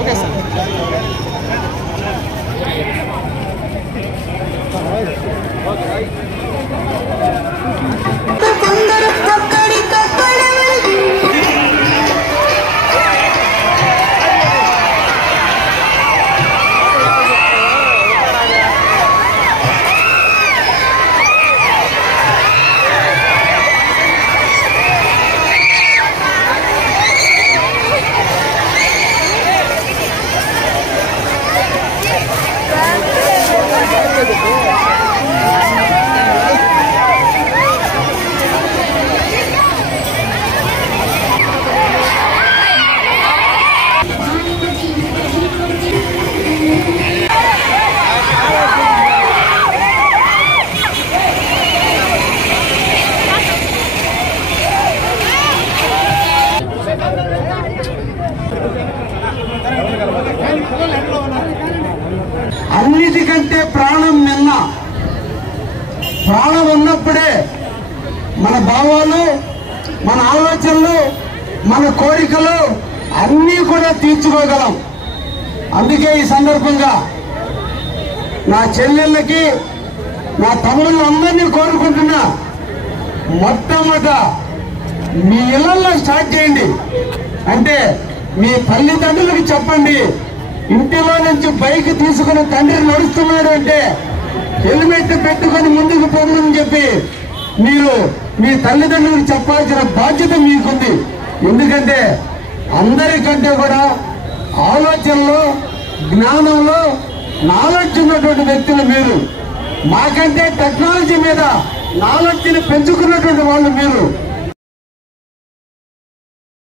Okay sir అన్నిటికంటే ప్రాణం నిన్న. ప్రాణం ఉన్నప్పుడే మన భావాలు, మన ఆలోచనలు, మన కోరికలు అన్నీ కూడా తీర్చుకోగలం. అందుకే ఈ సందర్భంగా నా చెల్లెళ్ళకి, నా తమ్ముళ్ళందరినీ కోరుకుంటున్నా, మొట్టమొదట మీ ఇళ్లలో స్టార్ట్ చేయండి. అంటే మీ తల్లిదండ్రులకు చెప్పండి, ఇంటిలో నుంచి బైక్ తీసుకుని తండ్రి నడుస్తున్నాడు అంటే హెల్మెట్ పెట్టుకుని ముందుకు పోమని చెప్పి మీరు మీ తల్లిదండ్రులకు చెప్పాల్సిన బాధ్యత మీకుంది. ఎందుకంటే అందరికంటే కూడా ఆలోచనలో, జ్ఞానంలో నాలెడ్జ్ ఉన్నటువంటి వ్యక్తులు మీరు. మాకంటే టెక్నాలజీ మీద నాలెడ్జ్ని పెంచుకున్నటువంటి వాళ్ళు మీరు.